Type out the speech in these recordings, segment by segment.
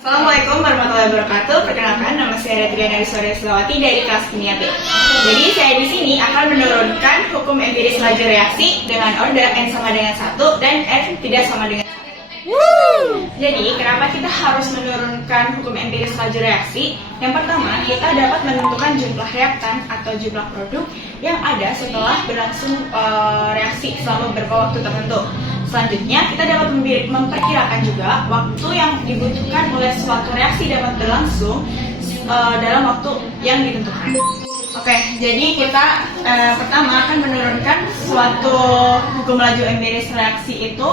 Assalamualaikum warahmatullahi wabarakatuh. Perkenalkan, nama saya Triana Wiswari dari kelas Kimia B. Jadi saya di sini akan menurunkan hukum empiris laju reaksi dengan order N sama dengan 1 dan N tidak sama dengan 1. Jadi kenapa kita harus menurunkan hukum empiris laju reaksi? Yang pertama, kita dapat menentukan jumlah reaktan atau jumlah produk yang ada setelah berlangsung reaksi selama beberapa waktu tertentu. Selanjutnya, kita dapat memperkirakan juga waktu yang dibutuhkan oleh suatu reaksi dapat berlangsung dalam waktu yang ditentukan. Oke, jadi kita pertama akan menurunkan suatu hukum laju empiris reaksi itu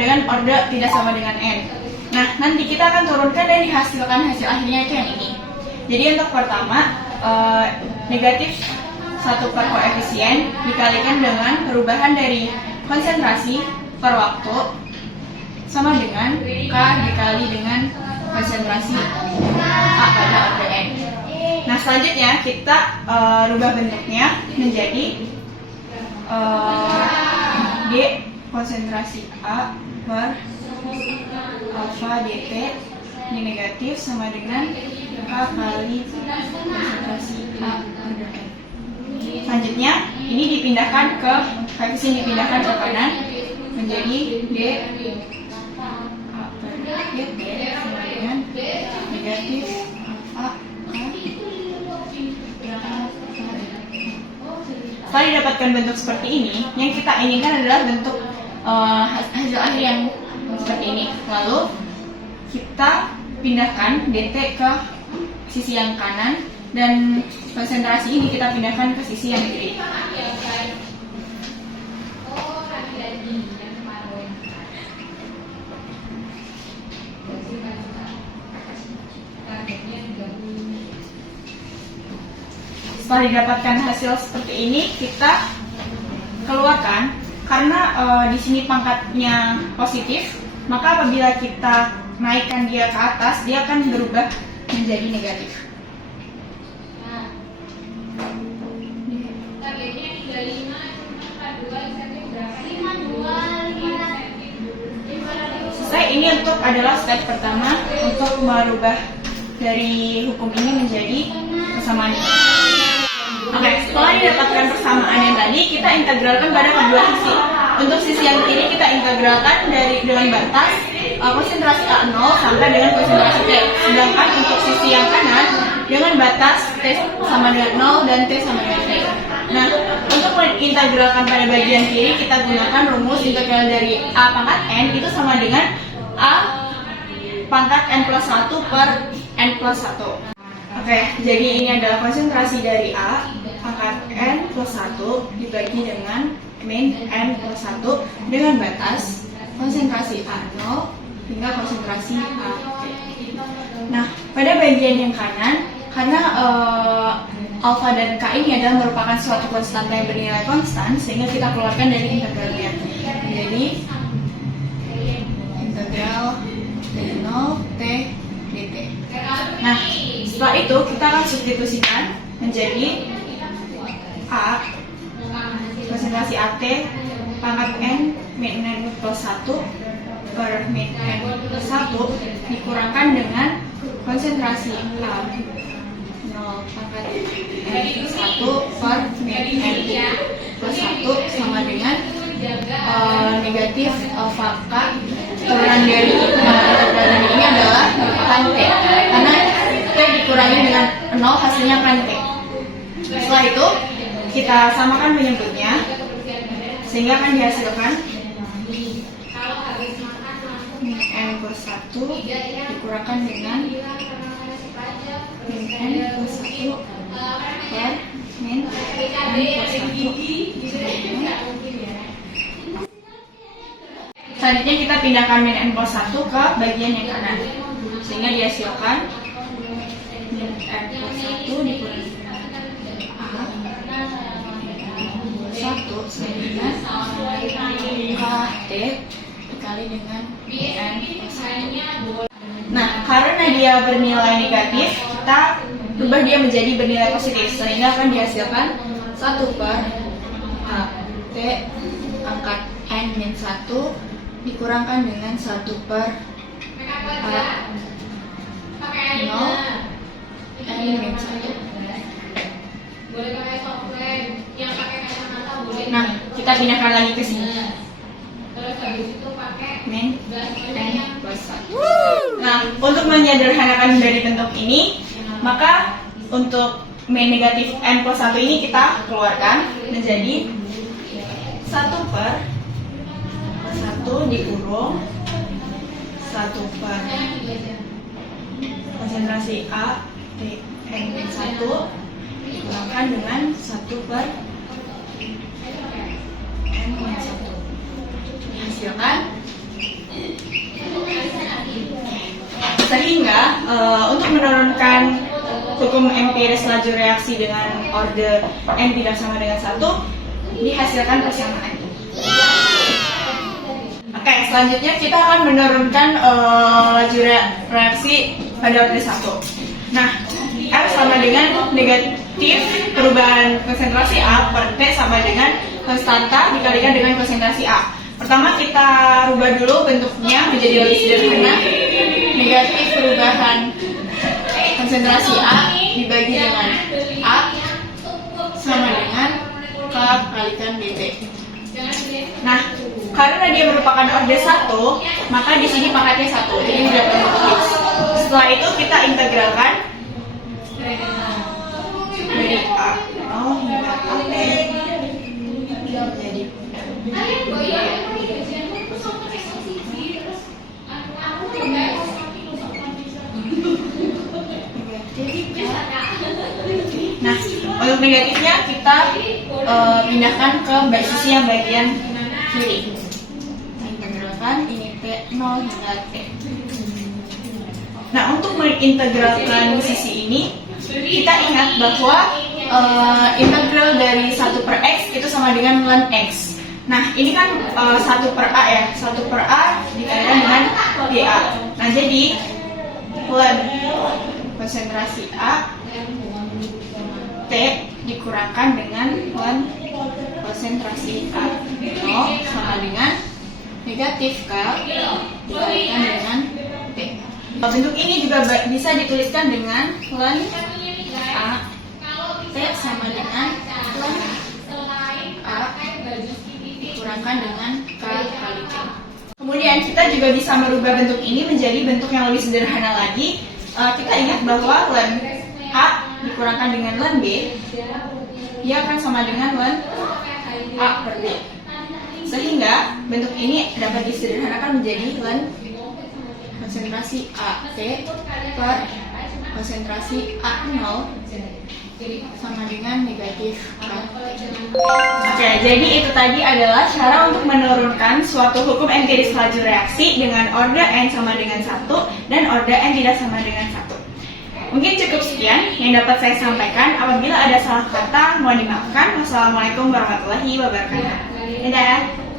dengan order tidak sama dengan N. Nah, nanti kita akan turunkan dan dihasilkan hasil akhirnya itu yang ini. Jadi untuk pertama, negatif 1 per koefisien dikalikan dengan perubahan dari konsentrasi per waktu sama dengan K dikali dengan konsentrasi A pada order N. Nah, selanjutnya kita rubah bentuknya menjadi D konsentrasi A per alfa dt ini negatif sama dengan K kali konsentrasi A order N. Selanjutnya ini dipindahkan ke koefisien dipindahkan ke kanan menjadi D A per dt sama dengan negatif alfa Setelah didapatkan bentuk seperti ini, yang kita inginkan adalah bentuk hasil akhir yang seperti ini. Lalu kita pindahkan dt ke sisi yang kanan dan konsentrasi ini kita pindahkan ke sisi yang kiri. Setelah didapatkan hasil seperti ini, kita keluarkan karena di sini pangkatnya positif, maka apabila kita naikkan dia ke atas, dia akan berubah menjadi negatif. Selesai, ini adalah step pertama untuk merubah dari hukum ini menjadi persamaan. Oke, setelah didapatkan persamaan yang tadi, kita integralkan pada kedua sisi. Untuk sisi yang kiri kita integralkan dengan batas konsentrasi A0 sampai dengan konsentrasi T. Sedangkan untuk sisi yang kanan dengan batas T sama dengan 0 dan T sama dengan T. Nah, untuk mengintegralkan pada bagian kiri kita gunakan rumus integral dari A pangkat N itu sama dengan A pangkat N plus 1 per N plus 1. Oke, jadi ini adalah konsentrasi dari A pangkat N plus 1 dibagi dengan min N plus 1 dengan batas konsentrasi A0 hingga konsentrasi AT. Nah, pada bagian yang kanan, karena alfa dan K ini adalah merupakan suatu konstanta yang bernilai konstan, sehingga kita keluarkan dari integralnya. Jadi, integral dari 0 T dt. Nah, setelah itu kita akan substitusikan menjadi A konsentrasi AT pangkat N min N plus 1 per min N plus 1 dikurangkan dengan konsentrasi A 0 pangkat N plus 1 per min N plus 1 sama dengan negatif alfa K turunan dari integralan ini adalah merupakan T, karena T dikurangi dengan 0 hasilnya kan T. Setelah itu kita samakan penyebutnya sehingga akan dihasilkan min N plus 1 dikurangkan dengan min N plus 1 per min N plus 1. Selanjutnya kita pindahkan min N plus 1 ke bagian yang kanan sehingga dihasilkan min N plus 1 dikurangi A plus 1 sama dengan KT dikali dengan min N plus 1. Nah, karena dia bernilai negatif, kita ubah dia menjadi bernilai positif sehingga akan dihasilkan 1 per A T angkat N min 1 dikurangkan dengan 1 per A 0 N min 1. Nah, kita pindahkan lagi ke sini. Min N plus 1. Nah, untuk menyederhanakan dari bentuk ini, maka untuk min negatif N plus 1 ini kita keluarkan menjadi 1 per 1 dikurung 1 per konsentrasi A T N min 1 dikurangkan dengan 1 per N min 1 dihasilkan. Sehingga untuk menurunkan hukum empiris laju reaksi dengan order N tidak sama dengan 1 dihasilkan persamaan ini. Oke, selanjutnya kita akan menurunkan laju reaksi pada order 1. Nah, R sama dengan negatif perubahan konsentrasi A per T sama dengan konstanta dikalikan dengan konsentrasi A. Pertama kita rubah dulu bentuknya menjadi lebih sederhana. Negatif perubahan konsentrasi A dibagi dengan A sama dengan K kalikan DT. Nah, karena dia merupakan order 1, maka di sini pangkatnya 1, jadi tidak perlu tulis. Setelah itu kita integralkan dari A0 hingga AT jadi nah, untuk negatifnya kita pindahkan ke sisi yang bagian kiri. Integralkan ini T0 hingga T. Nah, untuk mengintegralkan sisi ini, kita ingat bahwa integral dari 1 per X itu sama dengan ln X. Nah, ini kan 1 per A ya, 1 per A dikalikan dengan dA. Nah, jadi ln konsentrasi A T dikurangkan dengan ln konsentrasi A0 sama dengan negatif K dikalikan dengan T. Bentuk ini juga bisa dituliskan dengan ln A T sama dengan ln A dikurangkan dengan K kali T. Kemudian kita juga bisa merubah bentuk ini menjadi bentuk yang lebih sederhana lagi. Kita ingat bahwa ln A dikurangkan dengan ln B, dia akan sama dengan ln A per B. Sehingga bentuk ini dapat disederhanakan menjadi ln konsentrasi AT per konsentrasi A0 sama dengan negatif K. Oke, jadi itu tadi adalah cara untuk menurunkan suatu hukum empiris laju reaksi dengan order N sama dengan 1 dan order N tidak sama dengan 1. Mungkin cukup sekian yang dapat saya sampaikan. Apabila ada salah kata, mohon dimaafkan. Wassalamualaikum warahmatullahi wabarakatuh. Dadah.